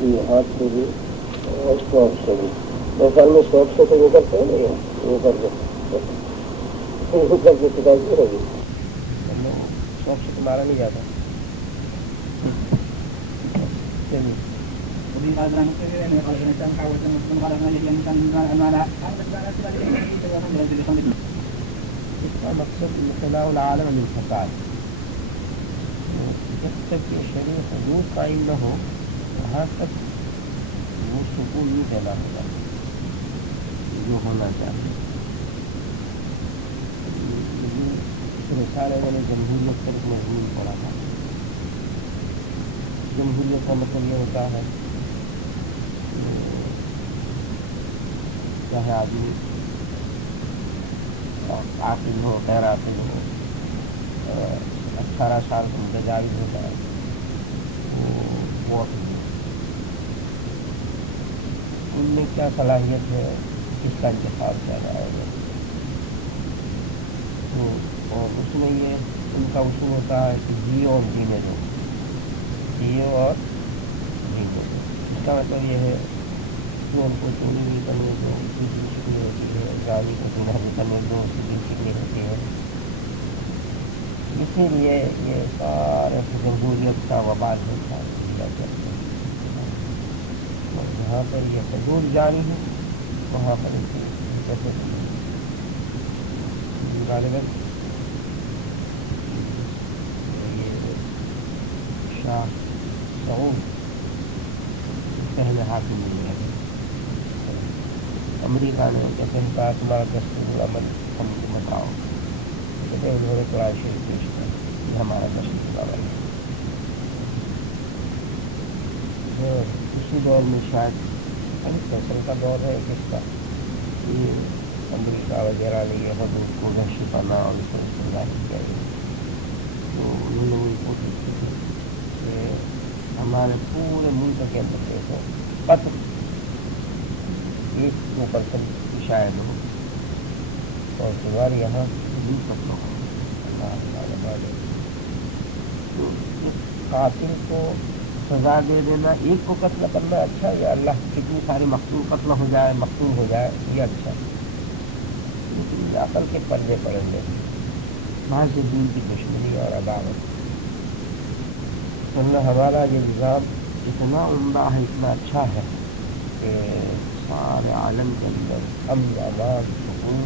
بھی ہاتھ سے بھی اور شوق سے بھی مثال میں شوق سے تو وہ کرتے ہیں نہیں وہ کر کے خدا کی ہوگی شوق سے تمہارا نہیں جاتا اس کا مقصد انخلاء العالم من الفساد جب تک یہ شرع حدود قائم نہ ہو وہاں تک وہ سکون نہیں پیدا ہوگا جو ہونا چاہیے. اس رسالے میں نے جمہوریت پر مضمون پڑھا تھا. جمہوریت کا مطلب یہ ہوتا ہے چاہے آدمی عاقل ہو غیر عاقل ہو 18 سال کا متجاوز ہو جائے وہ ووٹ دے. ان میں کیا صلاحیت ہے کس کا انتخاب کیا جائے گا اور اس میں یہ ان کا اصول ہوتا ہے کہ جیو اور جینے دو جیو اور جینے دو. اس کا مطلب یہ ہے کہ ان کو چوری بھی کرنے دو اس کی دل شکنی ہوتی ہے گاڑی کو چنہ بھی کرنے دو اس کی دل شکنی ہوتی ہے. اسی لیے یہ سارے جمہوریت کا وبال ہوتا ہے. جہاں پر یہ حدود جاری ہے وہاں پر اس کی کیسے غالباً یہ شاہ سعود پہلے حاکم نہیں رہے. امریکہ نے کہتے ہیں کہا تمہارا دستور عمل ہم کو بتاؤ کہتے ہیں انہوں نے قرآن شریف پیش کیا یہ ہمارا دستور عمل ہے. اسی دور میں شاید فیصل کا دور ہے کس کا یہ امریکہ وغیرہ نے یہ حدود کو وحشی پانا اور اس کو استعمال کیا گیا. تو انہوں نے وہ کوشش کی تھی کہ ہمارے پورے ملک کے اندر دیکھو قتل 1-2% شاید ہو اور تمہارے یہاں 20% ہو. تو قاتل کو سزا دے دینا ایک کو قتل کرنا اچھا یا اللہ کتنی ساری مقتول قتل ہو جائے مقتول ہو جائے یہ اچھا. لیکن عقل کے پردے پڑیں گے محض دین کی دشمنی اور عداوت. ورنہ ہمارا یہ نظام اتنا عمدہ ہے اتنا اچھا ہے کہ سارے عالم کے اندر امن امان سکون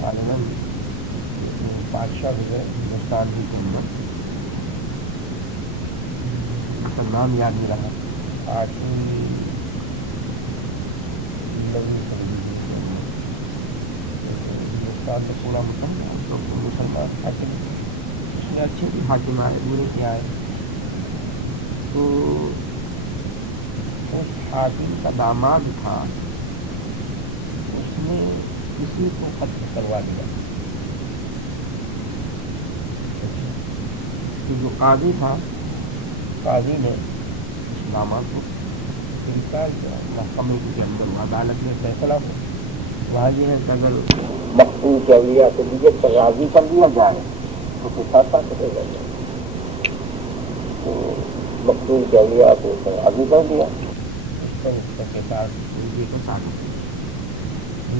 غالباً بادشاہ گزرے ہندوستان کی حکومت اس کا نام یاد نہیں رہا 8ویں 9ویں صدی ہندوستان تو پورا مسلمان تو مسلمان حاکم اس میں اچھے بھی حاکم آئے برے کے آئے. تو اس حاکم کا داماد تھا اس نے کسی کو قتل کروا دیا. جو قاضی تھا قاضی نے اس داماد کو گرفتار کیا محکمے کے اندر عدالت میں فیصلہ ہو وہاں یہ ہے کہ اگر مقتول کے اولیاء کو لیے پر راضی کر دیا جائے تو کچھ خاصا کرے گا. تو مقتول کے اولیاء کو راضی کر دیا اس کے ساتھ.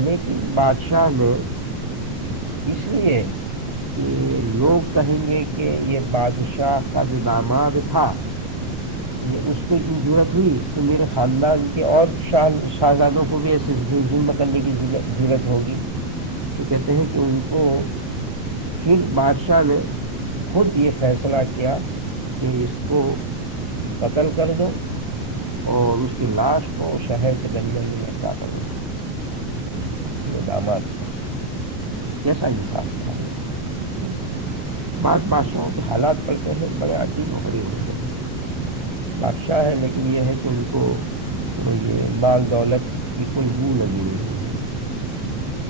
لیکن بادشاہ نے اس لیے کہ لوگ کہیں گے کہ یہ بادشاہ کا جو داماد تھا اس کو جو ضرورت ہوئی تو میرے خاندان کے اور شہزادوں کو بھی ایسے ظلم کرنے کی ضرورت ہوگی. تو کہتے ہیں کہ ان کو پھر بادشاہ نے خود یہ فیصلہ کیا کہ اس کو قتل کر دو اور اس کی لاش کو شہر کے دریا میں لٹکا کر دو. داماد کیسا انصاف تھا. بعض بادشاہوں کے حالات پڑتے ہیں بڑے عجیب و غریب ہوتے ہیں. بادشاہ ہے لیکن یہ ہے کہ ان کو یہ مال دولت کی کوئی بو لگی نہیں.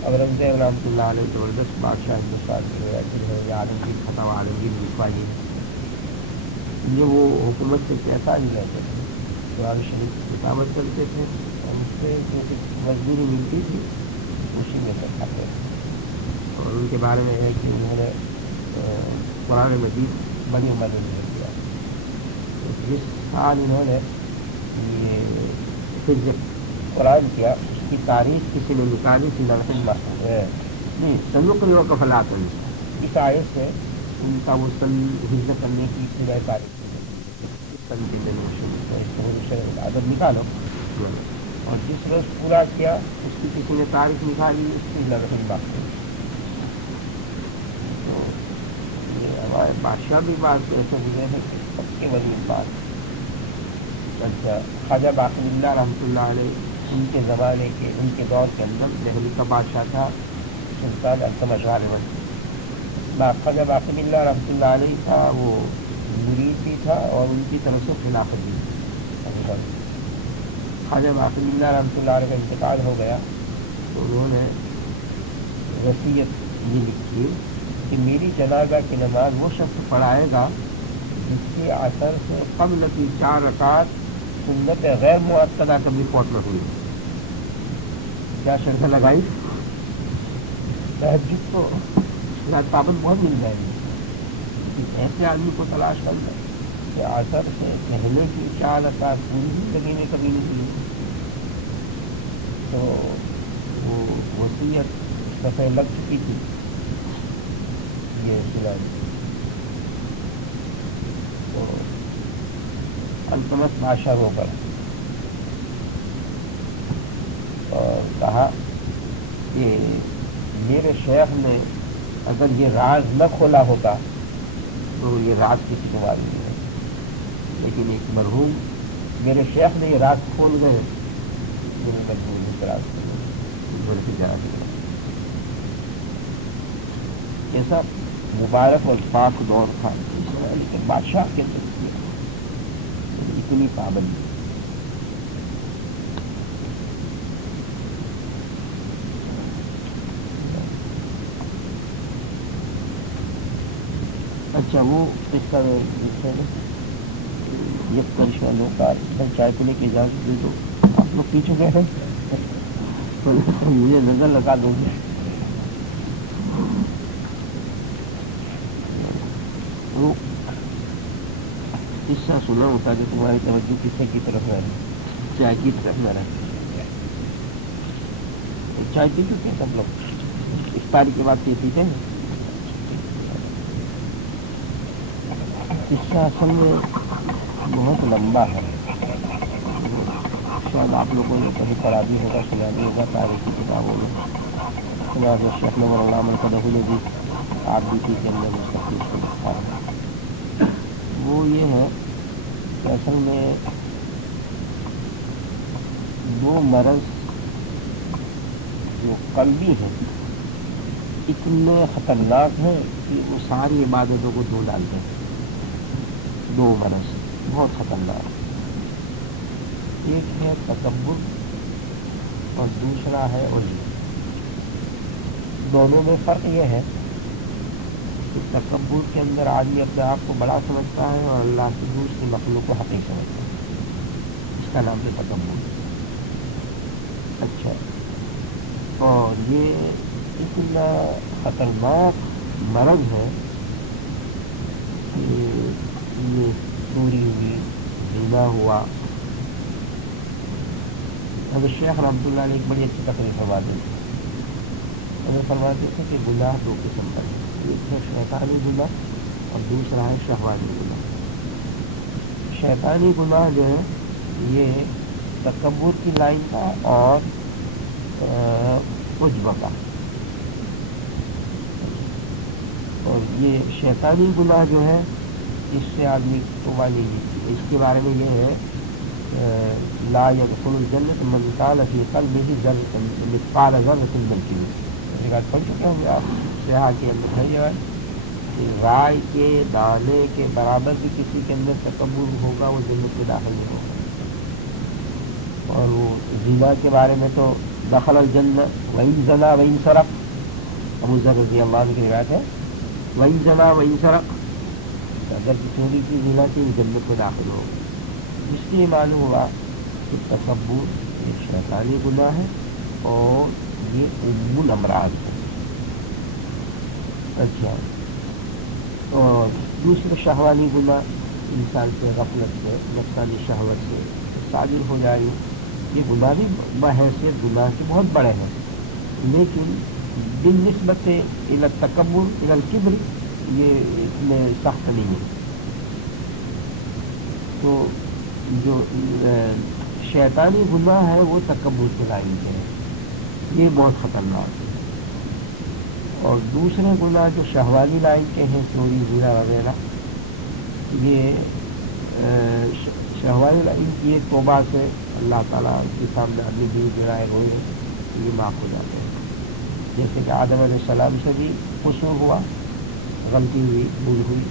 اورنگزیب رحمۃ اللہ علیہ زبردست بادشاہ ہندوستان کے ہے عالمگیر فتح عالمگیر رسوائی ہے. یہ وہ حکومت سے کیسا نہیں رہتے تھے قرآن شریف کی کتابت کرتے تھے ان سے جو کچھ مزدوری ملتی تھی اسی میں سے کھاتے تھے، اور ان کے بارے میں ہے کہ انہوں نے قرآن مجید بڑی عمر میں لکھ دیا. جس سال انہوں نے یہ حفظ قرآن کیا اس کی تاریخ کسی نے نکالی تھی نہیں سنقری کا فلاط اس آیت سے ان کا وہ سن حفظ کرنے کی ابتدائی تاریخ عدد نکالو، اور جس روز پورا کیا اس کی کسی نے تاریخ نکالی اس کی لڑکن بات. تو یہ ہمارے بادشاہ بھی بات ایسے ہوئے ہیں کہ سب کے بڑی بات. اچھا خواجہ باقی اللہ رحمۃ اللہ علیہ ان کے زمانے کے ان کے دور کے اندر دہلی کا بادشاہ تھا سلطان اعظم اشعار خواجہ باقی اللہ رحمۃ اللہ علیہ تھا، وہ مرید بھی تھا اور ان کی طرف سے خلافت بھی تھی. خواجہ باقی اللہ رحمۃ اللہ علیہ کا انتقال ہو گیا تو انہوں نے وصیت یہ لکھی کہ میری جنازہ کی نماز وہ شخص پڑھائے گا جس کے اثر سے قبل کی 4 رکعت سنت غیر معطلہ کبھی فوت نہ ہوئی. کیا شرط لگائی؟ تہجد تو پابند بہت مل جائے گی، ایسے آدمی کو تلاش کرنا کہ اثر سے پہلے کی 4 رکعت پوری زندگی میں کبھی نہیں ہوئی. تو وہ وصیت دفعہ لگ چکی تھی یہ سلام. تو التمس بادشاہ ہو کر اور کہا کہ میرے شیخ نے اگر یہ راز نہ کھولا ہوتا تو یہ راز کسی کو معلوم نہیں ہے، لیکن ایک مرحوم میرے شیخ نے یہ راز کھول گئے، میرے مجبور اس راز کو جا دیا. ایسا مبارک اور پاک دور تھا لیکن بادشاہ کے اتنی پابندی. اچھا وہ اس کا یہ کرشمہ لوگ کا چائے پینے کی اجازت دے دو، آپ لوگ پی چکے ہیں مجھے نظر لگا دوں گے. وہ قصہ سنا ہوتا کہ تمہاری توجہ قصے کی طرف نہ رہے، چائے کی طرف نہ رہے. چائے پی چکے ہیں سب لوگ، افطاری کے بعد پیتے ہیں. قصہ اصل میں بہت لمبا ہے، شاید آپ لوگوں نے کہیں پڑھا بھی ہوگا سنا بھی ہوگا تاریخی کتابوں میں. سماج شیخ نور علام القدہ نے بھی آپ بھی تھی کے اندر مستقل سے لکھا ہے. وہ یہ ہے کہ اصل میں وہ مرض جو قلبی ہیں اتنے خطرناک ہیں کہ وہ ساری عبادتوں کو دھو ڈالتے ہیں. 2 مرض بہت خطرناک، ایک ہے تکبر اور دوسرا ہے عجب. دونوں میں فرق یہ ہے کہ تکبر کے اندر آدمی اپنے آپ کو بڑا سمجھتا ہے اور اللہ کی دوسری مخلوق کو حقیق سمجھتا ہے، اس کا نام ہے تکبر. اچھا، اور یہ اتنا خطرناک مرض ہے کہ یہ چوری ہوئی، زنا ہوا. حضرت شیخ رحمۃ اللہ علیہ ایک بڑی اچھی تقریر فرماتے تھے. انہیں فرماتے تھے کہ گناہ 2 قسم کا ہے، ایک ہے شیطانی گناہ اور دوسرا ہے شہوانی گناہ. شیطانی گناہ جو ہے یہ تکبر کی لائن کا اور عجب کا، اور یہ شیطانی گناہ جو ہے اس سے آدمی توبہ نہیں لیتی. اس کے بارے میں یہ ہے لا يدخل الجنة من كان في قلبه ذرة مثقال ذرة من کبر. پڑھ چکے ہوں گے آپ سیاح کے اندر ہے یہ کہ رائے کے دانے کے برابر بھی کسی کے اندر تکبر ہوگا وہ جنت میں داخل نہیں ہوگا. اور وہ زنا کے بارے میں تو دخل الجنہ وإن زنا وإن سرق، ابو ذر رضی اللہ عنہ کی روایت ہے وإن زنا وإن سرق، اگر چوری کی زنا کی جنت میں داخل ہوگا. اس لیے معلوم ہوا کہ تکبر ایک شیطانی گناہ ہے اور یہ ام الامراض ہے. اچھا. اور دوسرا شہوانی گناہ انسان سے غفلت سے نفسانی شہوت سے صادر ہو جائے، یہ گناہ بھی بحیثیت گناہ کے بہت بڑے ہیں، لیکن بالنسبت الی التکبر الی الکبر یہ اتنے سخت نہیں ہے. تو جو شیطانی گناہ ہے وہ تکبر کے لائن کے ہے، یہ بہت خطرناک ہے. اور دوسرے گناہ جو شہوانی لائن کے ہیں، چوری زنا وغیرہ، یہ شہوانی لائن کی توبہ سے اللہ تعالیٰ کے سامنے آدمی دل گرائے ہوئے یہ معاف ہو جاتے ہیں. جیسے کہ آدم علیہ السلام سے بھی قصور ہوا، غلطی ہوئی، بھول ہوئی،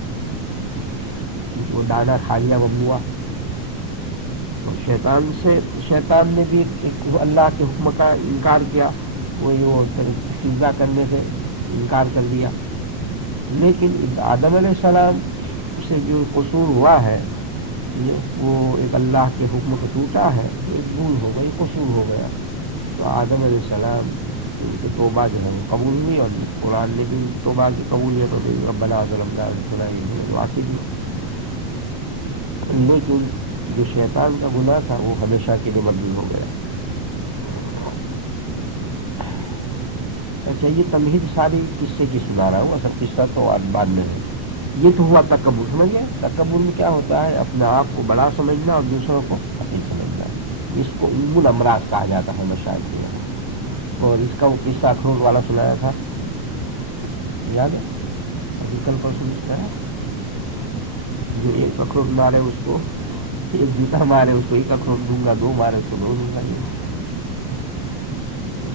وہ دانا کھا لیا ممنوع. شیطان نے بھی اللہ کے حکم کا انکار کیا، وہ سجدہ کرنے سے انکار کر دیا. لیکن آدم علیہ السلام سے جو قصور ہوا ہے وہ ایک اللہ کے حکم کو ٹوٹا ہے، ایک بھول ہو گئی، قصور ہو گیا. تو آدم علیہ السلام کی توبہ جو ہے وہ قبول ہوئی، اور قرآن نے بھی توبہ کی قبولیت ہو گئی، ربنا ظلمنا انفسنا واقعی. لیکن جو شیطان کا گناہ تھا وہ ہمیشہ کے لیے مبنی ہو گیا. اچھا، یہ تمہید ساری قصے کی سنا رہا ہوں، اصل قصہ تو بعد میں ہے. یہ تو ہوا تکبر. سمجھ گئے؟ تکبر میں کیا ہوتا ہے؟ اپنے آپ کو بڑا سمجھنا اور دوسروں کو حقیر سمجھنا. اس کو ام الامراض کہا جاتا ہے مشاہد میں. اور اس کا وہ قصہ اخروٹ والا سنایا تھا، یاد ہے؟ ابھی کل پرسوں سنایا، جو ایک اخروٹ مارے اس کو ایک جوتا مارے اس کو ایک اخروٹ دوں گا، دو مارے اس کو دو دوں گا.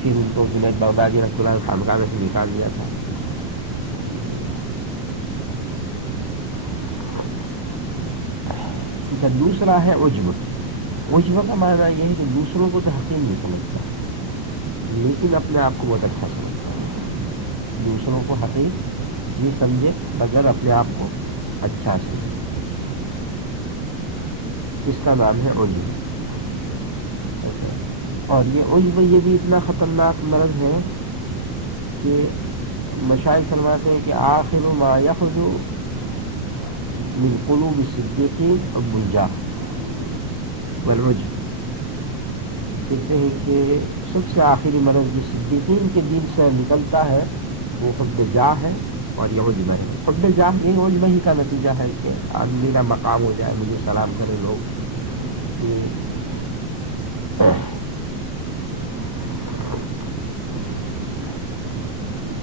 پھر ان کو جنید بغدادی رحمۃ اللہ خانقاہ میں سے نکال دیا تھا. دوسرا ہے عجب. عجب کا معنی یہ ہے کہ دوسروں کو تو حقیر نہیں سمجھتا، لیکن اپنے آپ کو بہت اچھا سمجھتا ہے. دوسروں کو حقیر یہ سمجھے مگر اپنے آپ کو اچھا سمجھے، اس کا نام ہے عجب. اور یہ عجب یہ بھی اتنا خطرناک مرض ہے کہ مشائخ فرماتے ہیں کہ آخر ما یخرج من قلوب الصدیقین الضجاع والعجب. کہتے ہیں کہ سب سے آخری مرض جو صدیقین کے دل سے نکلتا ہے وہ حب جاہ ہے اور یہ عجب ہے. حب جاہ یہ عجب ہی کا نتیجہ ہے کہ میرا مقام ہو جائے، مجھے سلام کرے لوگ.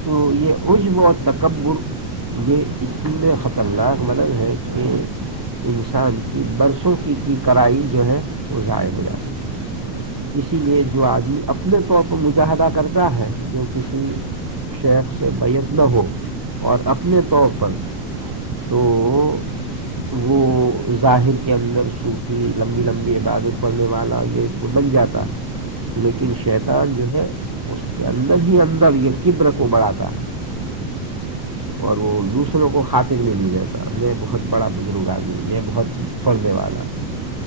تو یہ عجب اور تکبر یہ اتنے خطرناک مرض ہے کہ انسان کی برسوں کی کرائی جو ہے وہ ضائع ہو جاتی ہے. اسی لیے جو آدمی اپنے طور پر مجاہدہ کرتا ہے، جو کسی شیخ سے بیعت نہ ہو اور اپنے طور پر، تو وہ ظاہر کے اندر صوفی لمبی لمبی عبادت پڑھنے والا یہ بن جاتا ہے، لیکن شیطان جو ہے اس کے اندر ہی اندر یہ کبر کو بڑھاتا ہے اور وہ دوسروں کو خاطر میں نہیں دیتا. میں بہت بڑا بزرگ آدمی، میں بہت پڑھنے والا،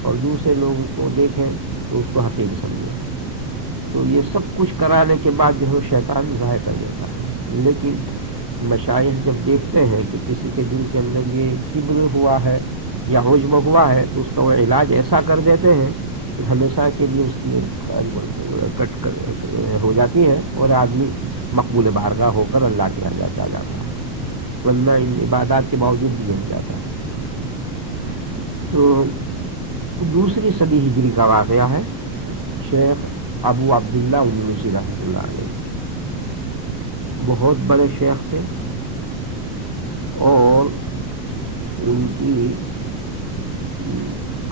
اور دوسرے لوگ اس کو دیکھیں تو اس کو حقیر سمجھیں. تو یہ سب کچھ کرانے کے بعد جو ہے شیطان ظاہر کر دیتا ہے. لیکن مشائخ جب دیکھتے ہیں کہ کسی کے دل کے اندر یہ کبر ہوا ہے یا عجب ہوا ہے تو اس کا وہ علاج ایسا کر دیتے ہیں کہ ہمیشہ کے لیے اس کی کٹ ہو جاتی ہے اور آدمی مقبول بارگاہ ہو کر اللہ کے آگے چلا جاتا ہے، ورنہ ان عبادات کے باوجود بھی ہو جاتا ہے. تو دوسری صدی ہجری کا واقعہ ہے. شیخ ابو عبداللہ انوسی رحمۃ اللہ علیہ بہت بڑے شیخ تھے، اور ان کی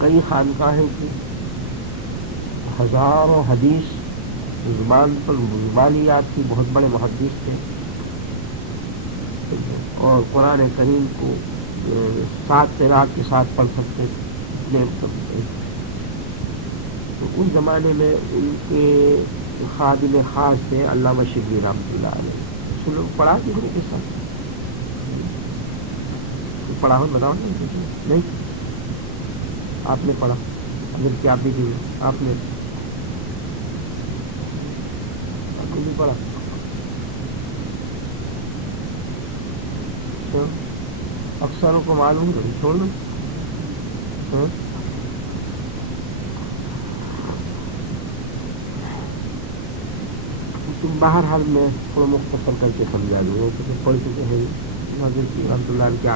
کئی خانقاہیں تھیں، ہزاروں حدیث زبان پر زبانیات کی، بہت بڑے محدث تھے، اور قرآن کریم کو 7 قراءت کے ساتھ پڑھ سکتے تھے. تو اس زمانے میں ان کے خادم خاص تھے علامہ شبلی رحمۃ اللہ علیہ. اس لوگ پڑھا کہ نہیں کس طرح پڑھا ہو بتاؤ. نہیں آپ نے پڑھا، اگر کیا بھی دی آپ نے پڑا؟ اکثروں کو معلوم نہیں، چھوڑ دو. بہرحال میں تھوڑا مختصر کر کے سمجھا دوں کیونکہ پڑھ چکے ہیں حضرت رحمۃ اللہ کی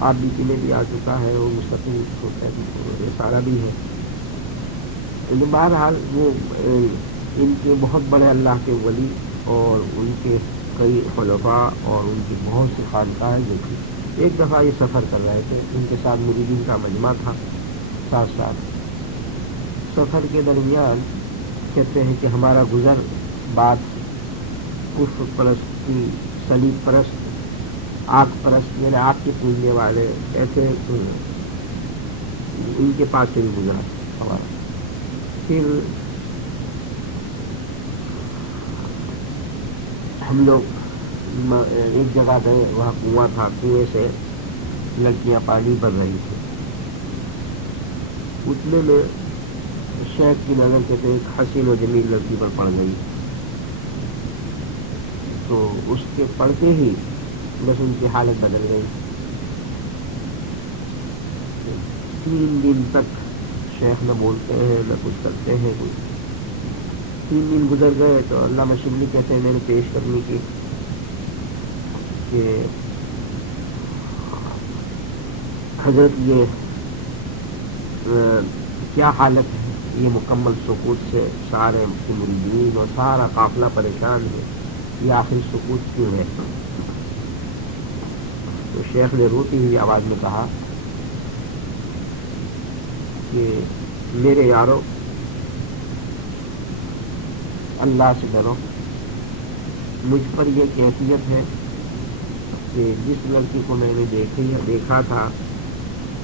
عابدی میں بھی آ چکا ہے، وہ مستقل ہوتا ہے، یہ سارا بھی ہے. لیکن بہرحال وہ ان کے بہت بڑے اللہ کے ولی اور ان کے کئی خلفاء اور ان کی بہت سی خانقاہیں جو تھی. ایک دفعہ یہ سفر کر رہے تھے، ان کے ساتھ مریدین کا مجمع تھا ساتھ ساتھ. سفر کے درمیان کہتے ہیں کہ ہمارا گزر بات کفر پرستی، صلیب پرست، آگ پرست یعنی آگ کے پوجنے والے ایسے ان کے پاس سے بھی گزرا ہمارا. پھر ہم لوگ ایک جگہ گئے، وہاں کنواں تھا، کنویں سے لڑکیاں پانی بھر رہی تھی. اتنے میں شیخ کی نظر کہتے ایک حسین و جمیل لڑکی پر پڑ گئی. تو اس کے پڑھتے ہی بس ان کی حالت بدل گئی. 3 دن تک شیخ نہ بولتے ہیں نہ کچھ کرتے ہیں. 3 دن گزر گئے تو علامہ شبلی کہتے ہیں میں نے پیش کرنے کی کہ حضرت یہ کیا حالت ہے، یہ مکمل سکوت سے سارے مریدین اور سارا قافلہ پریشان ہے، یہ آخر سکوت کیوں ہے؟ تو شیخ نے روتی ہوئی آواز میں کہا کہ میرے یارو اللہ سے ڈرو. مجھ پر یہ کیفیت ہے کہ جس لڑکی کو میں نے دیکھا تھا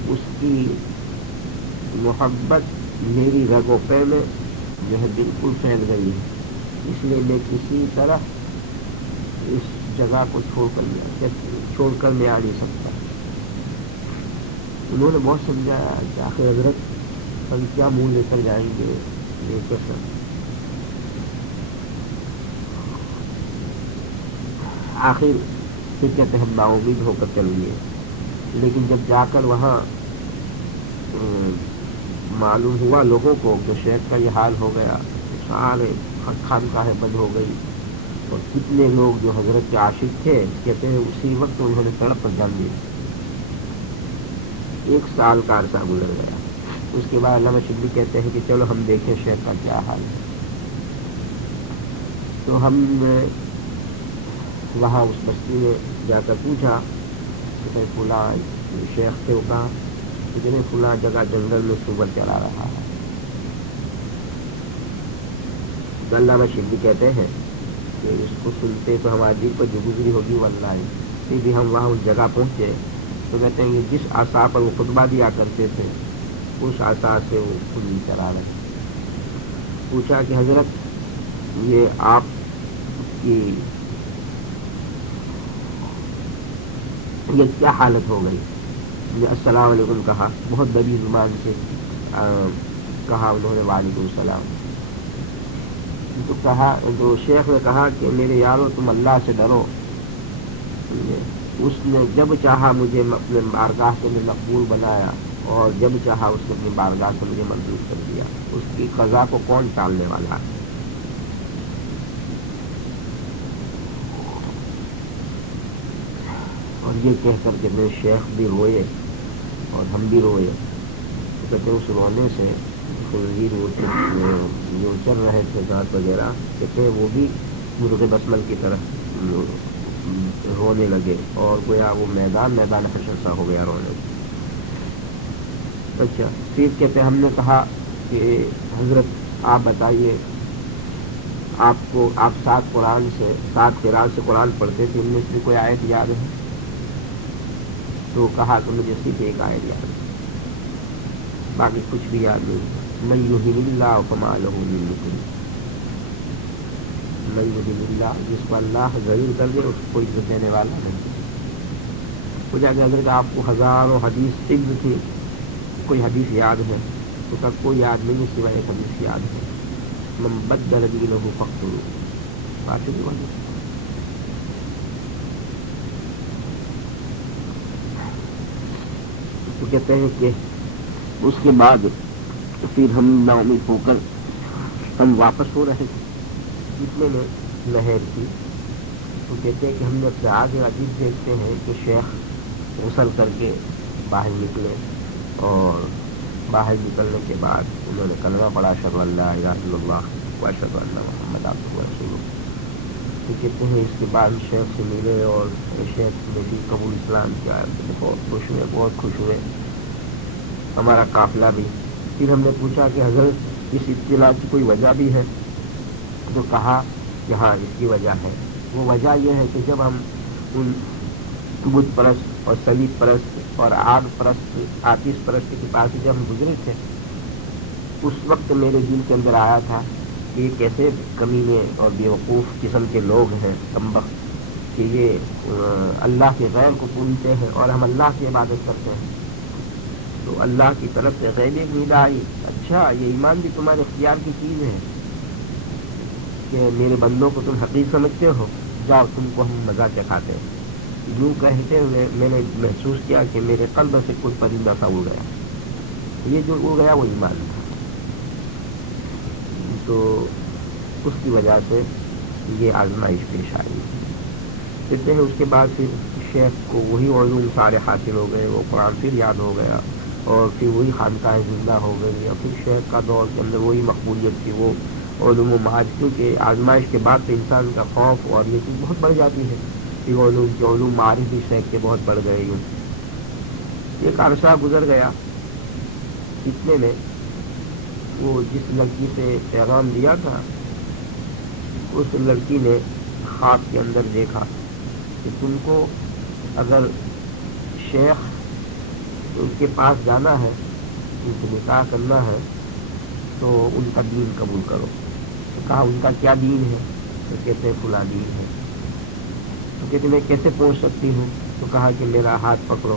اس کی محبت میری رگ و پے میں جو ہے بالکل پھیل گئی ہے. اس لیے میں کسی طرح اس جگہ کو چھوڑ کر میں آ نہیں سکتا. انہوں نے بہت سمجھایا کہ آخر حضرت ہم کیا منہ لے کر جائیں گے، یہ کیسا. آخر پھر کہتے ہم نا امید ہو کر چل گئے. لیکن جب جا کر وہاں معلوم ہوا لوگوں کو کہ شیخ کا یہ حال ہو گیا، سارے خانقاہیں بند ہو گئی اور کتنے لوگ جو حضرت کے عاشق تھے کہتے ہیں اسی وقت انہوں نے سڑک پر جان دیا. 1 سال کا عرصہ گزر گیا. اس کے بعد علامہ شبلی کہتے ہیں کہ چلو ہم دیکھیں شیخ کا کیا حال ہے. تو ہم نے وہاں اس بستی میں جا کر پوچھا کہ فلاں شیخ سے کہا کہ فلاں جگہ جنگل میں سور چلا رہا ہے. تو علامہ شبلی کہتے ہیں کہ اس کو سنتے تو ہماری دل پر جو گزری ہوگی واللہ. پھر بھی ہم وہاں اس جگہ پہنچے تو کہتے ہیں کہ جس عصا پر وہ خطبہ دیا کرتے تھے اس عصا سے وہ کھلی چلا رہے. پوچھا کہ حضرت یہ آپ کی یہ کیا حالت ہو گئی؟ السلام علیکم کہا، بہت بڑی زبان سے کہا انہوں نے وعلیکم السلام. تو شیخ نے کہا کہ میرے یارو تم اللہ سے ڈرو. اس نے جب چاہا مجھے اپنے بارگاہ سے مقبول بنایا اور جب چاہا اس نے اپنی بارگاہ سے مجھے مردود کر دیا. اس کی قضا کو کون ٹالنے والا ہے؟ اور یہ کہہ کر کے میرے شیخ بھی روئے اور ہم بھی روئے. تو کہتے اس رونے سے جو چل رہے تھے ذات وغیرہ کہتے وہ بھی مرغ بسمل کی طرح رونے لگے اور گویا وہ میدان حشر سا ہو گیا رونے. اچھا پھر کہتے ہم نے کہا کہ حضرت آپ بتائیے آپ 7 قرآن سے قرآن پڑھتے تھے، ان میں سے کوئی آیت یاد ہے؟ تو کہا کہ مجھے صرف ایک آیت یاد ہے، باقی کچھ بھی یاد نہیں. من یہن اللہ فما لہ من مکرم. من یہن اللہ، جس کو اللہ ذلیل کر دے اس کو کوئی عزت دینے والا نہیں. پوچھا کہ حضرت آپ کو ہزاروں حدیث حفظ تھی، کوئی حدیث یاد ہے؟ تو کہا کوئی یاد نہیں سوائے ایک حدیث یاد ہے. من بدل دینہ فاقتلوہ، بات بھی واضح۔ تو کہتے ہیں کہ اس کے بعد پھر ہم نا امید ہو کر ہم واپس ہو رہے تھے، اتنے میں لہر تھی۔ تو کہتے ہیں کہ ہم نے اپنے آگے عجیب دیکھتے ہیں کہ شیخ غسل کر کے باہر نکلے، اور باہر نکلنے کے بعد انہوں نے کلمہ پڑھا، اشہد ان لا الہ الا اللہ واشہد ان محمد عبدہ ورسولہ۔ تو کہتے ہیں اس کے بعد شیخ سے ملے اور شیخ نے بھی قبول اسلام کیا، بہت خوش ہوئے، بہت خوش ہوئے، ہمارا قافلہ بھی۔ پھر ہم نے پوچھا کہ حضرت اس اطلاع کی کوئی وجہ بھی ہے؟ تو کہا کہ ہاں اس کی وجہ ہے۔ وہ وجہ یہ ہے کہ جب ہم ان بت پرست اور صلیب پرست اور آگ پرست، آتش پرست کے پاس جب ہم گزرے تھے، اس وقت میرے دل کے اندر آیا تھا کہ یہ کیسے کمینے اور بیوقوف قسم کے لوگ ہیں، کمبخت، کہ یہ اللہ کے غیر کو پوجتے ہیں اور ہم اللہ کی عبادت کرتے ہیں۔ تو اللہ کی طرف سے غیب ایک ندا آئی، اچھا یہ ایمان بھی تمہارے اختیار کی چیز ہے کہ میرے بندوں کو تم حقیق سمجھتے ہو، جاؤ تم کو ہم مزہ چکھاتے ہیں۔ یوں کہتے ہوئے میں نے محسوس کیا کہ میرے قلب سے کوئی پرندہ سا اڑ گیا، یہ جو اڑ گیا وہ ایمان تھا۔ تو اس کی وجہ سے یہ آزمائش پیش آئی۔ کہتے ہیں اس کے بعد پھر شیخ کو وہی علوم سارے حاصل ہو گئے، وہ قرآن پھر یاد ہو گیا، اور پھر وہی خانقاہ زندہ ہو گئی، اور پھر شیخ کا دور کے اندر وہی مقبولیت تھی، وہ علوم و معارف، کیونکہ آزمائش کے بعد تو انسان کا خوف اور یہ چیز بہت بڑھ جاتی ہے، پھر علوم کے علوم معارف بھی شیخ کے بہت بڑھ گئے۔ یوں ایک عرصہ گزر گیا، اتنے میں وہ جس لڑکی سے پیغام دیا تھا، اس لڑکی نے خواب کے اندر دیکھا کہ تم کو اگر شیخ ان کے پاس جانا ہے، ان سے نکاح کرنا ہے، تو ان کا دین قبول کرو۔ تو کہا ان کا کیا دین ہے؟ تو کہتے ہیں فلاں دین ہے۔ تو کہتے میں کیسے پہنچ سکتی ہوں؟ تو کہا کہ میرا ہاتھ پکڑو۔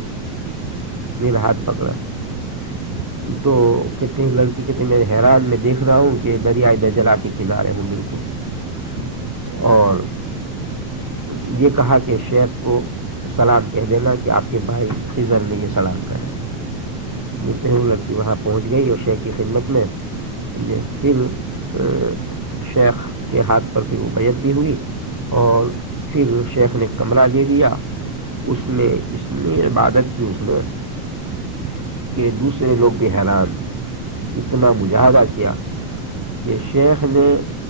میرا ہاتھ پکڑا تو کہتے ہیں لڑکی کہتے میں حیران میں دیکھ رہا ہوں کہ دریائے دجلہ کے کنارے ہوں بالکل، اور یہ کہا کہ شیخ کو سلام کہہ دینا کہ آپ کے بھائی خضر نے یہ سلام کہا۔ جس سے لڑکی وہاں پہنچ گئی اور شیخ کی خدمت میں پھر شیخ کے ہاتھ پر بھی وہ بیعت بھی ہوئی، اور پھر شیخ نے کمرہ دے دیا، اس میں اتنی عبادت کی اس میں کہ دوسرے لوگ بھی حیران، اتنا مجاہدہ کیا کہ شیخ نے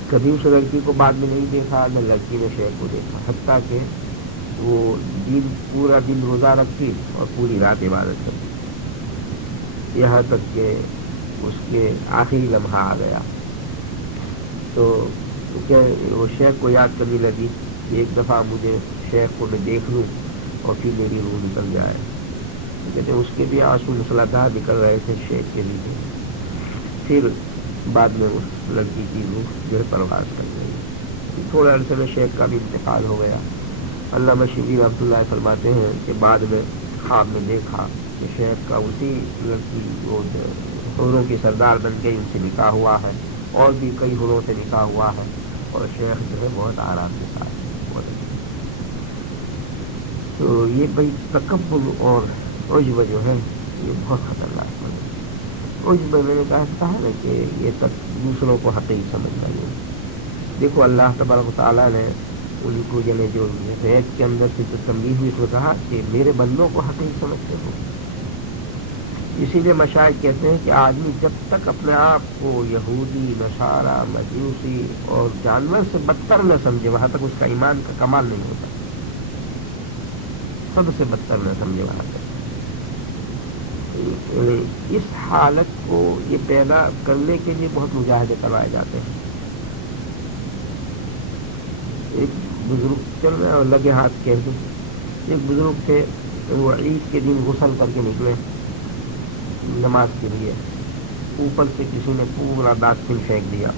کبھی اس لڑکی کو بعد میں نہیں دیکھا، نہ لڑکی نے شیخ کو دیکھا، حتیٰ کہ وہ دن پورا دن روزہ رکھی اور پوری رات عبادت کرتی، یہاں تک کہ اس کے آخری لمحہ آ گیا۔ تو وہ شیخ کو یاد کرنے لگی کہ ایک دفعہ مجھے شیخ کو میں دیکھ لوں اور پھر میری روح نکل جائے۔ کہتے اس کے بھی آنسو مسلسل نکل رہے تھے شیخ کے لیے۔ پھر بعد میں اس لڑکی کی روح جو ہے پرواز کر گئی۔ تھوڑے عرصے میں شیخ کا بھی انتقال ہو گیا۔ علامہ شبلی رحمۃ اللہ فرماتے ہیں کہ بعد میں خواب میں دیکھا کہ شیخ کا اسی لڑکی وہ حوروں کی سردار بن گئی، ان سے نکاح ہوا ہے، اور بھی کئی حوروں سے نکاح ہوا ہے، اور شیخ جو ہے بہت آرام کے ساتھ تو یہ بھائی تکبر اور عجب جو ہے یہ بہت خطرناک ہے۔ عجب میں نے کہا ہے نا کہ یہ تک دوسروں کو حقیق سمجھنا نہیں۔ دیکھو اللہ تبارک و تعالیٰ نے ان کو یعنی جو بیت کے اندر سے جو تنبیہ ہوئی، اس میں کہا کہ میرے بندوں کو حقیق سمجھتے ہو۔ اسی لیے مشائخ کہتے ہیں کہ آدمی جب تک اپنے آپ کو یہودی، نصارہ، مجوسی اور جانور سے بدتر نہ سمجھے، وہاں تک اس کا ایمان کا کمال نہیں ہوتا۔ سب سے بدتر نہ سمجھے وہاں تک۔ اس حالت کو یہ پیدا کرنے کے لیے بہت مجاہدے کروائے جاتے ہیں۔ ایک بزرگ چل رہے اور لگے ہاتھ کہہ دیں، ایک بزرگ تھے، وہ عید کے دن غسل کر کے نکلے نماز کے لیے، اوپر سے کسی نے پورا داستن پھینک دیا،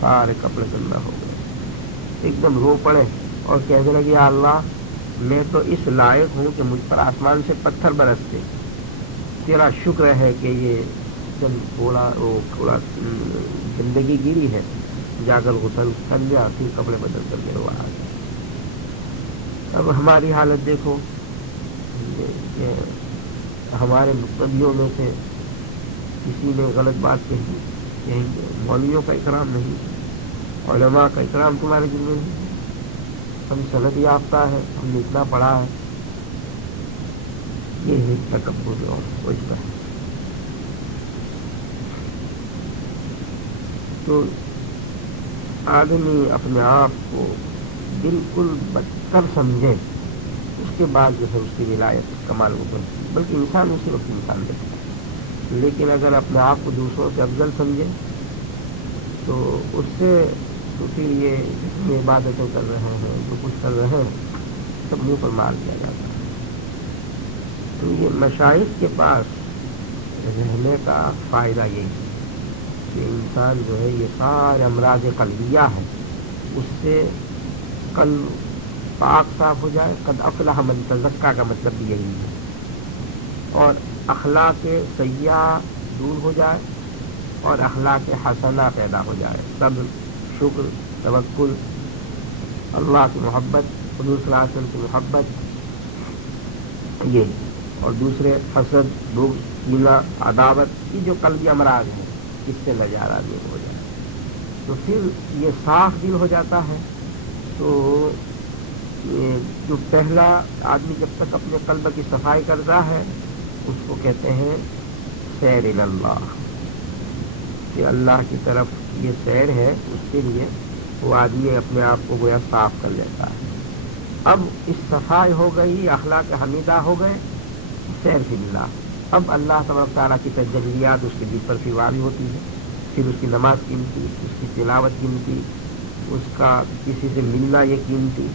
سارے کپڑے گندہ ہو گئے، ایک دم رو پڑے اور کہنے لگے یا اللہ میں تو اس لائق ہوں کہ مجھ پر آسمان سے پتھر برستے، تیرا شکر ہے کہ یہ چند تھوڑا زندگی گیری ہے، جا کر غسل کر لیا، پھر کپڑے بدل کر کے وہ آ گیا۔ اب ہماری حالت دیکھو کہ ہمارے مقتدیوں میں سے کسی نے غلط بات کہی، کہیں گے مولویوں کا اکرام نہیں، علماء کا اکرام تمہارے دل میں نہیں، ہم سند یافتہ ہے، ہم نے اتنا پڑھا ہے، یہ ہے تکبر اور عجب ہے۔ تو آدمی اپنے آپ کو بالکل بدتر سمجھے، اس کے بعد جو ہے اس کی ولایت کمال ہوگی، بلکہ انسان اسی وقت انسان دیکھتا ہے۔ لیکن اگر اپنے آپ کو دوسروں سے افضل سمجھے تو اس سے تو پھر یہ جتنی عبادتیں کر رہے ہیں، جو کچھ کر رہے ہیں، سب منہ پر مار دیا جاتا ہے۔ تو یہ مشائخ کے پاس رہنے کا فائدہ یہی ہے کہ انسان جو ہے یہ سارے امراض قلبیہ ہے، اس سے قلب پاک صاف ہو جائے۔ قد افلح من تزکا کا مطلب بھی یہی ہے، اور اخلاق سیئہ دور ہو جائے اور اخلاق حسنہ پیدا ہو جائے، صبر، شکر، توکل، اللہ کی محبت، حضور صلی اللہ علیہ وسلم کی محبت، یہ اور دوسرے حسد، بغض، کینہ، عداوت، یہ جو قلبی امراض ہیں اس سے نجات آدمی ہو جائے، تو پھر یہ صاف دل ہو جاتا ہے۔ تو یہ جو پہلا آدمی جب تک اپنے قلب کی صفائی کرتا ہے اس کو کہتے ہیں سیر اللہ، کہ اللہ کی طرف یہ سیر ہے، اس کے لیے وہ آدمی اپنے آپ کو گویا صاف کر لیتا ہے۔ اب اس صفائی ہو گئی، اخلاق حمیدہ ہو گئے، سیر فی اللہ، اب اللہ تبارک تعالیٰ کی تجلیات اس کے دل پر پھر واضح ہوتی ہے، پھر اس کی نماز قیمتی، اس کی تلاوت قیمتی، اس کا کسی سے ملنا یہ قیمتی،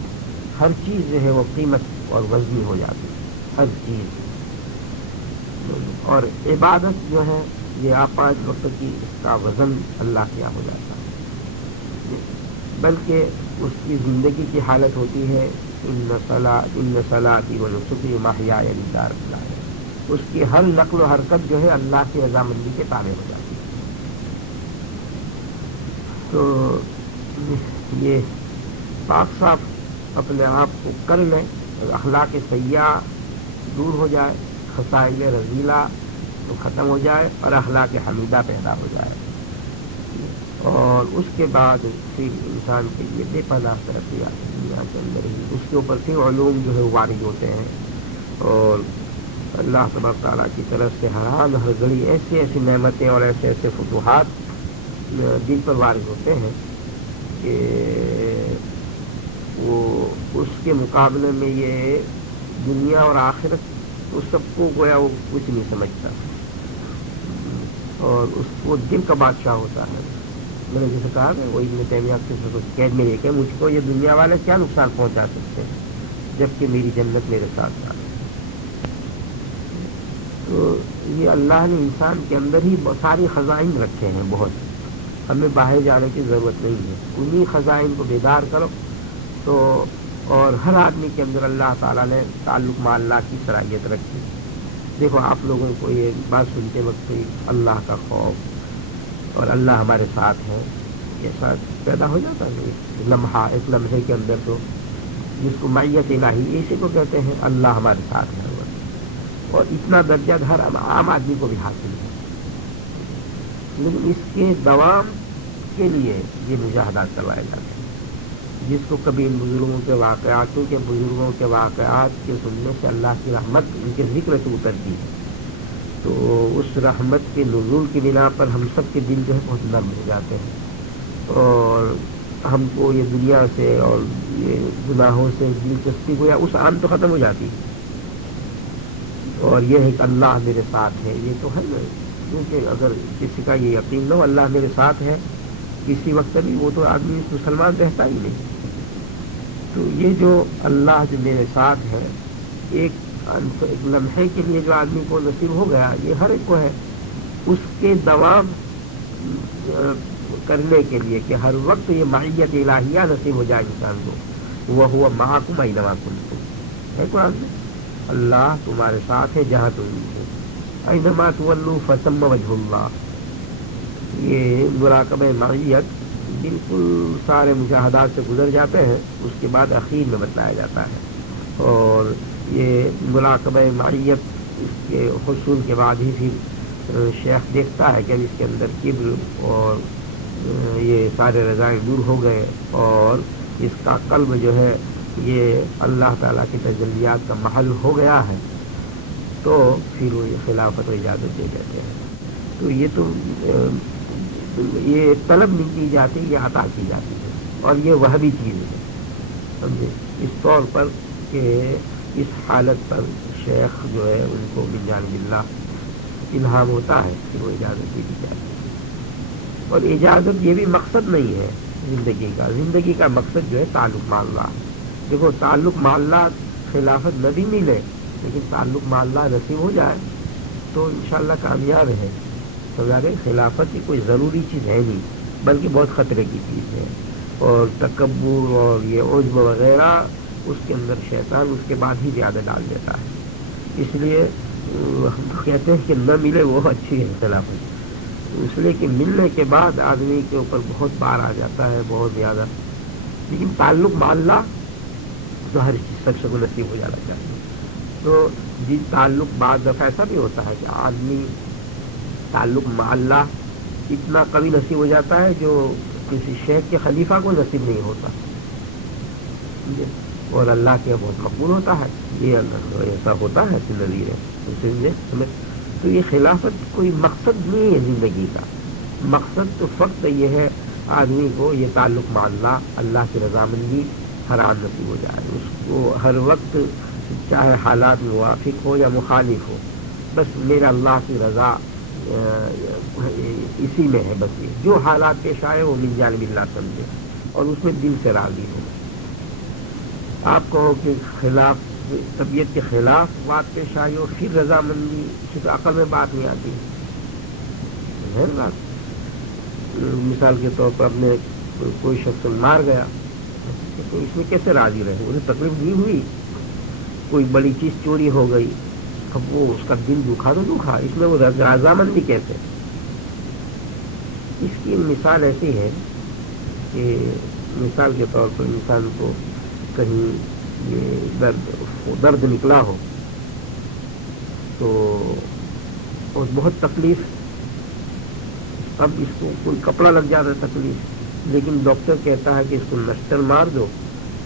ہر چیز جو ہے وہ قیمت اور وزنی ہو جاتی ہے، ہر چیز۔ اور عبادت جو ہے یہ آپ 5 وقت کی، اس کا وزن اللہ کیا ہو جاتا ہے، بلکہ اس کی زندگی کی حالت ہوتی ہے ان صلاتی و نسکی و محیائی للہ رب العالمین، اس کی ہر نقل و حرکت جو ہے اللہ کی رضامندی کے تابع ہو جاتی ہے۔ تو یہ پاک صاف اپنے آپ کو کر لیں، اخلاق سیئہ دور ہو جائے، خصائل رذیلہ تو ختم ہو جائے اور اخلاق حمیدہ پیدا ہو جائے، اور اس کے بعد پھر انسان کے لیے بے پناہ ترقی آتی ہے دنیا کے اندر ہی، اس کے اوپر پھر علوم جو ہے وارد ہوتے ہیں، اور اللہ تبارک تعالیٰ کی طرف سے ہر گھڑی ایسی ایسی نعمتیں اور ایسے ایسے فتوحات دل پر وارد ہوتے ہیں کہ وہ اس کے مقابلے میں یہ دنیا اور آخرت اس سب کو گویا وہ کچھ نہیں سمجھتا، اور اس کو دل کا بادشاہ ہوتا ہے۔ میں نے جیسے کہا کہ وہ ابن تیمیہ کے قید میں یہ کہ مجھ کو یہ دنیا والے کیا نقصان پہنچا سکتے ہیں جبکہ میری جنت میرے ساتھ ہے۔ تو یہ اللہ نے انسان کے اندر ہی ساری خزائن رکھے ہیں، بہت، ہمیں باہر جانے کی ضرورت نہیں ہے، انہی خزائن کو بیدار کرو تو، اور ہر آدمی کے اندر اللہ تعالیٰ نے تعلق مع اللہ کی صلاحیت رکھی۔ دیکھو آپ لوگوں کو یہ بات سنتے وقت اللہ کا خوف اور اللہ ہمارے ساتھ ہے یہ ساتھ پیدا ہو جاتا ہے، ایک لمحہ، ایک لمحے کے اندر، تو جس کو معیت الہی اسی کو کہتے ہیں، اللہ ہمارے ساتھ ہے، اور اتنا درجہ ہر عام آدمی کو بھی حاصل ہے، لیکن اس کے دوام کے لیے یہ مجاہدات کروائے جاتے ہیں، جس کو کبھی ان بزرگوں کے واقعات، کیونکہ بزرگوں کے واقعات کے سننے سے اللہ کی رحمت ان کے ذکر سے اترتی ہے، تو اس رحمت کے نزول کی بنا پر ہم سب کے دل جو ہے بہت نرم ہو جاتے ہیں، اور ہم کو یہ دنیا سے اور یہ گناہوں سے دلچسپی گویا اس آن تو ختم ہو جاتی ہے، اور یہ ہے کہ اللہ میرے ساتھ ہے، یہ تو ہے نا، کیونکہ اگر کسی کا یہ یقین نہ ہو اللہ میرے ساتھ ہے کسی وقت بھی، وہ تو آدمی مسلمان رہتا ہی نہیں۔ تو یہ جو اللہ جو میرے ساتھ ہے، ایک لمحے کے لیے جو آدمی کو نصیب ہو گیا، یہ ہر ایک کو ہے، اس کے دوام کرنے کے لیے کہ ہر وقت یہ معیت الہیہ نصیب ہو جائے انسان کو، وَهُوَ مَعَكُمْ أَيْنَمَا كُنتُمْ، ہے قرآن میں، اللہ تمہارے ساتھ ہے جہاں تم ہو، أَيْنَمَا تُوَلُّوا فَثَمَّ وَجْهُ اللَّهِ، یہ مراقبہ معیت بالکل سارے مشاہدات سے گزر جاتے ہیں، اس کے بعد اخیر میں بتلایا جاتا ہے، اور یہ مراقبہ معیت اس کے حصول کے بعد ہی پھر شیخ دیکھتا ہے کہ اب اس کے اندر کبر اور یہ سارے رضائیں دور ہو گئے، اور اس کا قلب جو ہے یہ اللہ تعالیٰ کی تجلیات کا محل ہو گیا ہے، تو پھر وہ خلافت و اجازت دے دیتے ہیں۔ تو یہ تو یہ طلب نہیں کی جاتی، یہ عطا کی جاتی ہے، اور یہ وہبی چیز ہے، سمجھے، اس طور پر کہ اس حالت پر شیخ جو ہے ان کو من جانب اللہ الہام ہوتا ہے کہ وہ اجازت دے دی جاتی ہے۔ اور اجازت یہ بھی مقصد نہیں ہے زندگی کا مقصد جو ہے تعلق مع اللہ۔ دیکھو، تعلق مع اللہ خلافت نہ بھی ملے لیکن تعلق مع اللہ نصیب ہو جائے تو انشاءاللہ کامیاب ہے۔ سمجھا گئے، خلافت کی کوئی ضروری چیز ہے نہیں، بلکہ بہت خطرے کی چیز ہے، اور تکبر اور یہ عجب وغیرہ اس کے اندر شیطان اس کے بعد ہی زیادہ ڈال دیتا ہے۔ اس لیے ہم کہتے ہیں کہ نہ ملے وہ اچھی ہے خلافت، اس لیے کہ ملنے کے بعد آدمی کے اوپر بہت بار آ جاتا ہے، بہت زیادہ، لیکن تعلق مع اللہ تو ہر چیز سب کو نصیب ہو جانا چاہیے۔ تو جس تعلق بعد دفعہ ایسا بھی ہوتا ہے کہ آدمی تعلق مع اللہ اتنا قوی نصیب ہو جاتا ہے جو کسی شیخ کے خلیفہ کو نصیب نہیں ہوتا، اور اللہ کے بہت مقبول ہوتا ہے، یہ ایسا ہوتا ہے نظیر ہے۔ تو یہ خلافت کوئی مقصد نہیں ہے زندگی کا، مقصد تو فقط یہ ہے آدمی کو یہ تعلق مع اللہ کی رضامندی ہر آن نصیب ہو جائے، اس کو ہر وقت چاہے حالات موافق ہو یا مخالف ہو، بس میرا اللہ کی رضا اسی میں ہے، بس یہ جو حالات پیش آئے وہ من جانب اللہ سمجھے اور اس میں دل سے راضی ہو۔ آپ کہو کہ خلاف طبیعت کے خلاف بات پیش آئی ہو پھر رضامندی، اس عقل میں بات نہیں آتی ہے بات۔ مثال کے طور پر اپنے کوئی شخص مار گیا تو اس میں کیسے راضی رہے، انہیں تکلیف نہیں ہوئی، کوئی بڑی چیز چوری ہو گئی، اب وہ اس کا دل دکھا تو دکھا، اس میں وہ رضامندی کیسے؟ اس کی مثال ایسی ہے کہ مثال کے طور پر انسان کو کہیں یہ درد نکلا ہو تو اور بہت تکلیف، اب اس کو کوئی کپڑا لگ جاتا ہے تکلیف، لیکن ڈاکٹر کہتا ہے کہ اس کو نشتر مار دو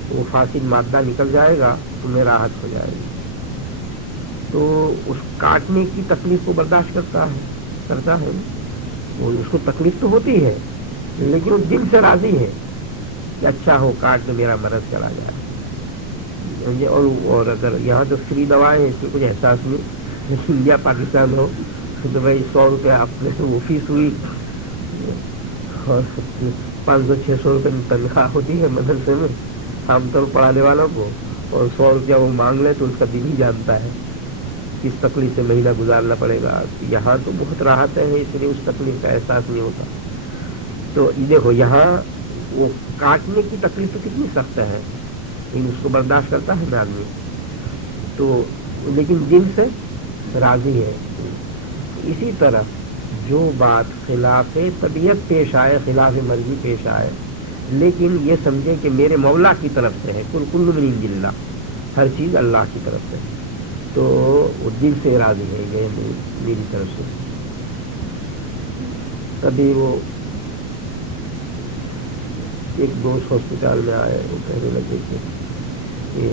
تو وہ فاسد مادہ نکل جائے گا، تمہیں راحت ہو جائے گی، تو اس کاٹنے کی تکلیف کو برداشت کرتا ہے، وہ اس کو تکلیف تو ہوتی ہے لیکن وہ دل سے راضی ہے کہ اچھا ہو کاٹ کے میرا مرض چلا جائے۔ اور اگر یہاں تو فری دوائیں ہیں، اس میں کچھ احساس نہیں، لیکن انڈیا پاکستان ہو تو بھائی 100 روپے آپ نے وہ فیس ہوئی اور 500-600 روپے تنخواہ ہوتی ہے مدرسے میں عام طور پڑھانے والوں کو، اور 100 روپیہ وہ مانگ لے تو اس کا دل ہی جانتا ہے کس تکلیف سے مہینہ گزارنا پڑے گا۔ یہاں تو بہت راحت ہے، اس لیے اس تکلیف کا احساس نہیں ہوتا۔ تو دیکھو یہاں وہ کاٹنے کی تکلیف تو کتنی سخت ہے لیکن اس کو برداشت کرتا ہے نا آدمی، تو لیکن دل سے راضی ہے۔ اسی طرح جو بات خلاف طبیعت پیش آئے، خلاف مرضی پیش آئے، لیکن یہ سمجھے کہ میرے مولا کی طرف سے ہے، کل من عند اللہ، ہر چیز اللہ کی طرف سے، تو وہ دل سے راضی ہے یہ میری طرف سے۔ کبھی وہ ایک دوست ہاسپٹل میں آئے، وہ کہنے لگے کہ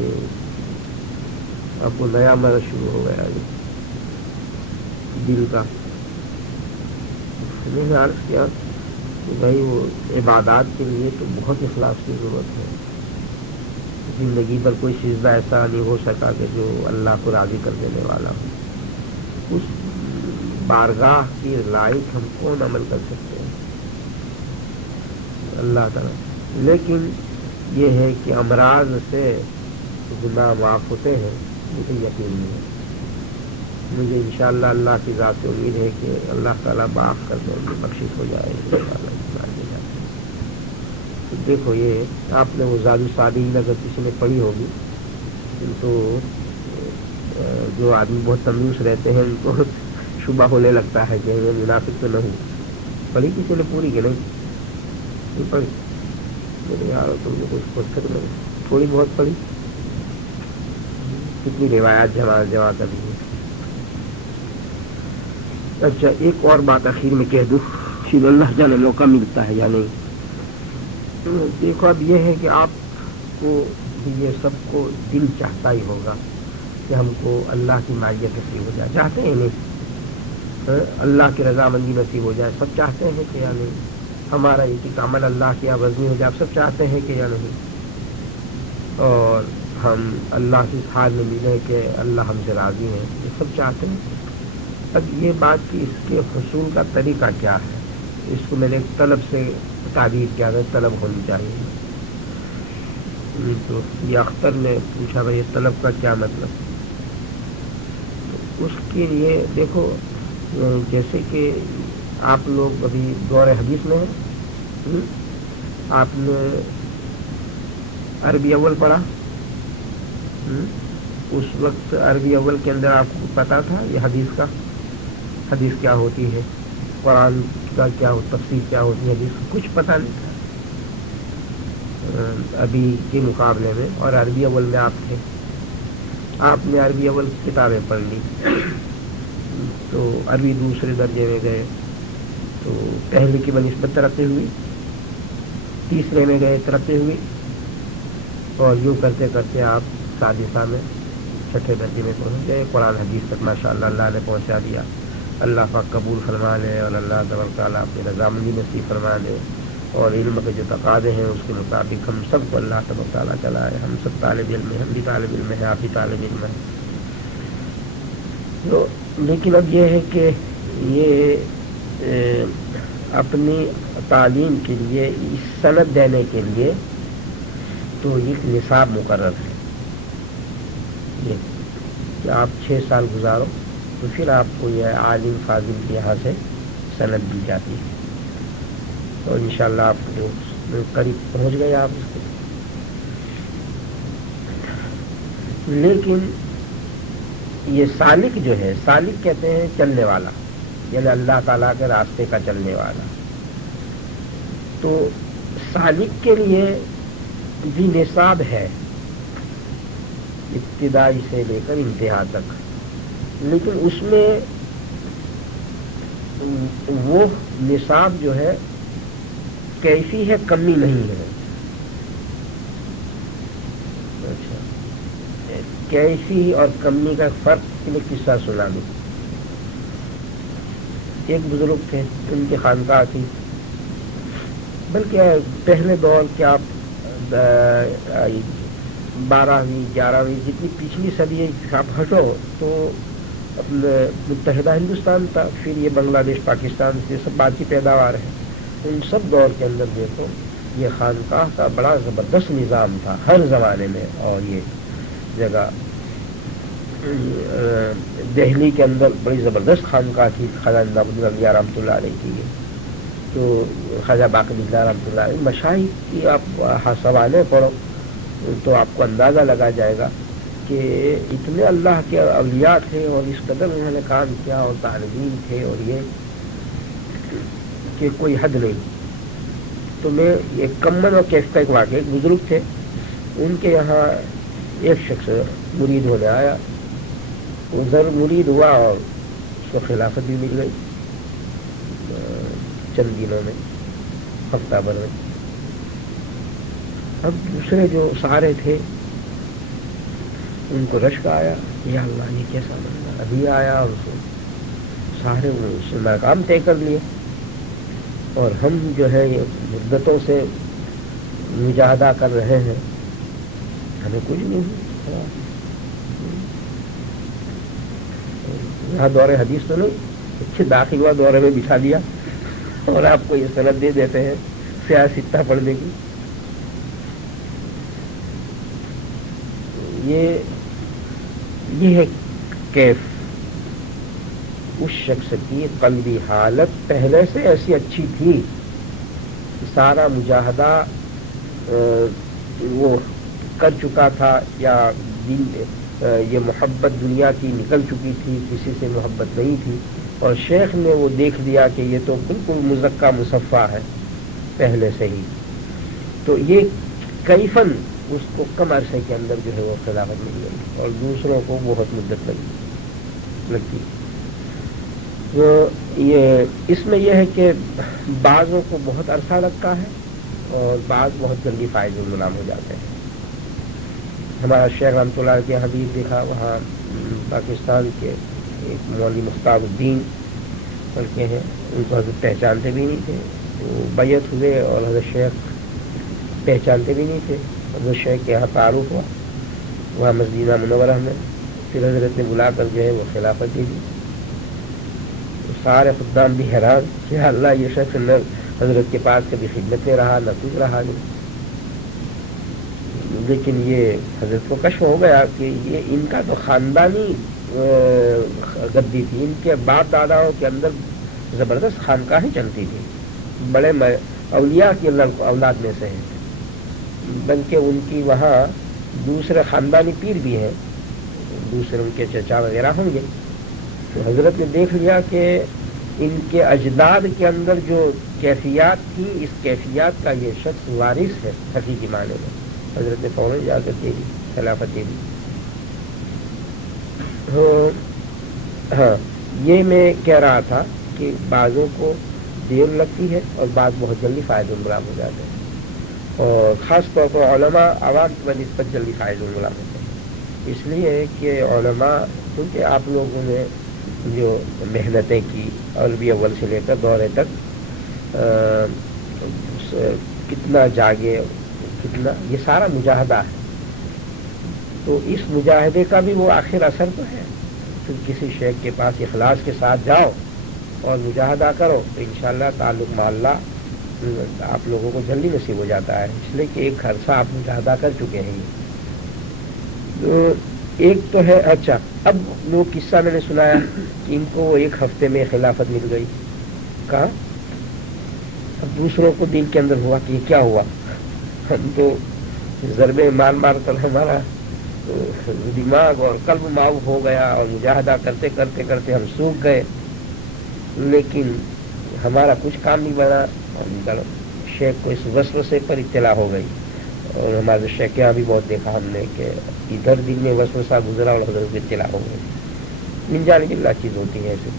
آپ کو نیا مرض شروع ہو گیا دل کا۔ میں نے عرض کیا کہ بھائی وہ عبادات کے لیے تو بہت اخلاص کی ضرورت ہے، زندگی پر کوئی سجدہ ایسا نہیں ہو سکا کہ جو اللہ کو راضی کر دینے والا ہو، اس بارگاہ کی لائق ہم کون عمل کر سکتے ہیں اللہ تعالیٰ۔ لیکن یہ ہے کہ امراض سے گناہ معاف ہوتے ہیں، مجھے یقین نہیں ہے، مجھے انشاءاللہ اللہ کی ذات سے امید ہے کہ اللہ تعالیٰ معاف کر دے، مجھے بخشش ہو جائے انشاءاللہ۔ تو دیکھو یہ آپ نے وہ زاد الصالحین اگر کسی نے پڑھی ہوگی تو جو آدمی بہت تمیز رہتے ہیں ان کو شبہ ہونے لگتا ہے کہ میں منافق تو نہیں، پڑھی کسی نے پوری کہ نہیں پڑھی؟ میرے یار تم نے کچھ فرصت میں تھوڑی بہت پڑھی، کتنی روایات جمع کر لی ہے۔ اچھا ایک اور بات آخر میں کہہ دوں، شاید اللہ جانے موقع ملتا ہے یا نہیں۔ دیکھو اب یہ ہے کہ آپ کو یہ سب کو دل چاہتا ہی ہوگا کہ ہم کو اللہ کی معیت نصیب ہو جائے، چاہتے ہیں نہیں؟ اللہ کی رضامندی نصیب ہو جائے، سب چاہتے ہیں کہ یا نہیں؟ ہمارا ایک عمل اللہ کی وزنی ہو جائے، آپ سب چاہتے ہیں کہ یا نہیں؟ اور ہم اللہ سے اس حال میں ملے کہ اللہ ہم سے راضی ہیں، یہ سب چاہتے ہیں۔ اب یہ بات کہ اس کے حصول کا طریقہ کیا ہے، اس کو میں نے ایک طلب سے تعبیر کیا ہے، طلب ہونی چاہیے۔ تو یہ اختر نے پوچھا بھائی یہ طلب کا کیا مطلب؟ تو اس کے لیے دیکھو، جیسے کہ آپ لوگ ابھی دور حدیث میں ہیں، آپ نے عربی اول پڑھا، اس وقت عربی اول کے اندر آپ کو پتا تھا یہ حدیث کیا ہوتی ہے، قرآن کا کیا تفسیر کیا ہوتی ہے، حدیث کچھ پتہ نہیں تھا ابھی کے مقابلے میں، اور عربی اول میں آپ تھے، آپ نے عربی اول کی کتابیں پڑھ لی، تو عربی دوسرے درجے میں گئے تو پہلے کی بنسبت ترقی ہوئی، تیسرے میں گئے ترقی ہوئی، اور یوں کرتے کرتے آپ سادسہ میں چھٹے درجے میں پہنچ گئے، قرآن حدیث تک ماشاءاللہ اللہ نے پہنچا دیا۔ اللہ پاک قبول فرما لے اور اللہ تبارک تعالیٰ اپنی رضامندی نصیب فرما لے، اور علم کے جو تقاضے ہیں اس کے مطابق ہم سب کو اللہ تبارک تعالیٰ چلائے۔ ہم سب طالب علم ہیں، ہم بھی طالب علم ہیں، آپ بھی طالب علم ہیں۔ تو لیکن اب یہ ہے کہ یہ اپنی تعلیم کے لیے سند دینے کے لیے تو ایک نصاب مقرر ہے، یہ کہ آپ 6 سال گزارو تو پھر آپ کو یہ عالم فاضل کے یہاں سے سند دی جاتی ہے، اور انشاءاللہ آپ جو قریب پہنچ گئے آپ اس کے۔ لیکن یہ سالک جو ہے، سالک کہتے ہیں چلنے والا، یعنی اللہ تعالیٰ کے راستے کا چلنے والا، تو سالک کے لیے بھی نصاب ہے ابتدائی سے لے کر انتہا تک، لیکن اس میں وہ نصاب جو ہے کیفی ہے، کمی نہیں ہے۔ اچھا، کیفی اور کمی کا فرق کے لیے قصہ سنا دوں۔ ایک بزرگ تھے، ان کی خانقاہ تھی، بلکہ پہلے دور کے آپ 12ویں 11ویں جتنی پچھلی صدی آپ ہٹو تو اپنے متحدہ ہندوستان تھا، پھر یہ بنگلہ دیش، پاکستان سے سب بات کی پیداوار ہے، ان سب دور کے اندر دیکھو یہ خانقاہ کا بڑا زبردست نظام تھا ہر زمانے میں۔ اور یہ جگہ دہلی کے اندر بڑی زبردست خانقاہ تھی، خواجہ نظام الدین رحمۃ اللہ علیہ کی، تو خواجہ باقر اللہ رحمۃ اللہ علیہ مشاہد کی آپ سوانح پڑھو تو آپ کو اندازہ لگا جائے گا کہ اتنے اللہ کے اولیاء تھے اور اس قدر انہوں نے کام کیا اور طالبین تھے، اور یہ کہ کوئی حد نہیں۔ تو میں ایک کمن اور کیف کا ایک واقعہ، ایک بزرگ تھے، ان کے یہاں ایک شخص مرید ہونے آیا، وہ ضرور مرید ہوا اور اس کو خلافت بھی مل گئی چند دنوں میں، ہفتہ بھر میں۔ اب دوسرے جو سارے تھے ان کو رشک آیا، یا اللہ یہ کیسا بندہ ابھی آیا، اور اس کو سارے اس نے کام طے کر لیے، اور ہم جو ہے یہ مدتوں سے مجاہدہ کر رہے ہیں، ہمیں کچھ نہیں ہوا۔ یہاں دور حدیث تو نہیں، اچھے داخل ہوا دورے میں بٹھا دیا اور آپ کو یہ سند دے دیتے ہیں سیاستہ پڑھنے کی۔ یہ ہے کیف اس شخص کی قلبی حالت پہلے سے ایسی اچھی تھی کہ سارا مجاہدہ وہ کر چکا تھا، یا دل یہ محبت دنیا کی نکل چکی تھی، کسی سے محبت نہیں تھی، اور شیخ نے وہ دیکھ لیا کہ یہ تو بالکل مزکا مصفہ ہے پہلے سے ہی، تو یہ کیفن اس کو کم عرصے کے اندر جو ہے وہ خلافت مل گئی، اور دوسروں کو بہت مدت لگتی. تو یہ اس میں یہ ہے کہ بعضوں کو بہت عرصہ لگتا ہے اور بعض بہت جلدی فائز المنام ہو جاتے ہیں. ہمارا شیخ رحمۃ اللہ کے حدیث دیکھا، وہاں پاکستان کے ایک مولوی مختار الدین لڑکے ہیں، ان کو حضرت پہچانتے بھی نہیں تھے، وہ بیعت ہوئے اور حضرت شیخ پہچانتے بھی نہیں تھے. حضرت شیخ کے یہاں تعارف ہوا وہاں مدینہ منورہ میں، پھر حضرت نے بلا کر جو ہے وہ خلافت دے دی. سارے خدام بھی حیران کہ اللہ یہ شخص نہ حضرت کے پاس کبھی خدمت میں رہا نہ کچھ رہا نہیں. لیکن یہ حضرت کو کشف ہو گیا کہ یہ ان کا تو خاندانی گدی تھی، ان کے باپ داداؤں کے اندر زبردست خانقاہیں چلتی تھی، بڑے اولیاء کی اولاد میں سے ہیں، بلکہ ان کی وہاں دوسرے خاندانی پیر بھی ہیں، دوسرے ان کے چچا وغیرہ ہوں گے. تو حضرت نے دیکھ لیا کہ ان کے اجداد کے اندر جو کیفیات تھی، اس کیفیات کا یہ شخص وارث ہے حقیقی معنی میں. حضرت نے فوراً جا کر دے دی، خلافت دے دی. ہاں یہ میں کہہ رہا تھا کہ بعضوں کو دیر لگتی ہے اور بعض بہت جلدی فائز الملام ہو جاتے ہیں، اور خاص طور پر علماء عوام کی بنسبت جلدی فائز الملام ہوتے ہیں. اس لیے کہ علماء کیونکہ آپ لوگوں نے جو محنتیں کی عربی اول سے لے کر دورے تک کتنا جاگے، کتنا یہ سارا مجاہدہ ہے، تو اس مجاہدے کا بھی وہ آخر اثر تو ہے. تو کسی شیخ کے پاس اخلاص کے ساتھ جاؤ اور مجاہدہ کرو تو انشاءاللہ تعلق مع اللہ آپ لوگوں کو جلدی نصیب ہو جاتا ہے، اس لیے کہ ایک عرصہ آپ مجاہدہ کر چکے ہیں. تو ایک تو ہے، اچھا اب وہ قصہ میں نے سنایا کہ ان کو ایک ہفتے میں خلافت مل گئی. کہا اب دوسروں کو دل کے اندر ہوا کہ یہ کیا ہوا، ہم تو ضربے مار مار کر ہمارا دماغ اور قلب معاف ہو گیا اور مجاہدہ کرتے کرتے کرتے ہم سوکھ گئے، لیکن ہمارا کچھ کام نہیں بنا. شیخ کو اس وسوسے پر اطلاع ہو گئی، اور ہمارے شیخ کے یہاں بھی بہت دیکھا ہم نے کہ ادھر دل میں وسوسہ گزرا اور حضرت کو اطلاع ہو گئی. من جانب اللہ چیز ہوتی ہے ایسے.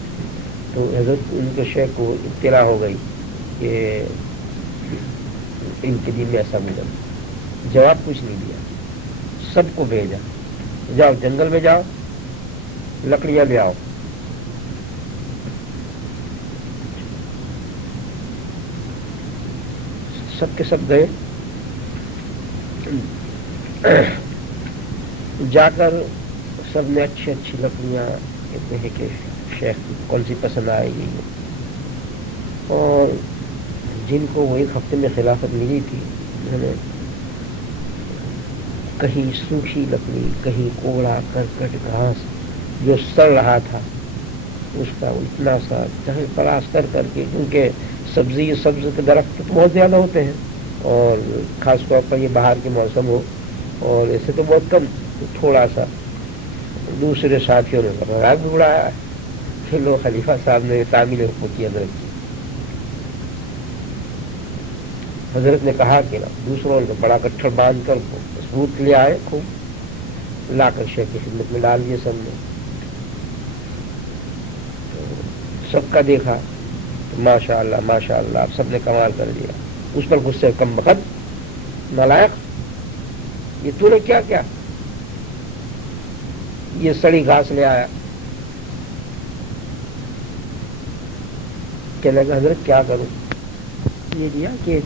تو حضرت ان کے شیخ کو اطلاع ہو گئی کہ ان کے دل میں ایسا گزرا. جواب کچھ نہیں دیا، سب کو بھیجا، جاؤ جنگل میں جاؤ، لکڑیاں لے آؤ. سب کے سب گئے، جا کر سب نے اچھی اچھی لکڑیاں کہتے ہیں کہ شیخ کی کون سی پسند آئے گی، اور جن کو وہ ایک ہفتے میں خلافت ملی تھی انہوں نے کہیں سوکھی لکڑی، کہیں کوڑا کرکٹ گھاس جو سڑ رہا تھا اس کا اتنا سا چہل پراس کر کر کے، کیونکہ سبز کے درخت بہت زیادہ ہوتے ہیں اور خاص طور پر یہ باہر کے موسم ہو، اور ایسے تو بہت کم، تھوڑا سا. دوسرے ساتھیوں نے مذاق بھی اڑایا کہ لو خلیفہ صاحب نے تعمیل حقوق کی حضرت کی. حضرت نے کہا کہ دوسروں نے بڑا کٹھر باندھ کر ثبوت لے آئے، خوب لا کر شیخ کی خدمت میں ڈال دیے. سب نے سب کا دیکھا ماشاء اللہ ماشاء اللہ، آپ سب نے کمال کر دیا. اس پر غصے کم بخت نالائق، یہ تو نے کیا کیا، یہ سڑی گھاس لے آیا. کہنے لگا حضرت کیا کروں، یہ دیا کہ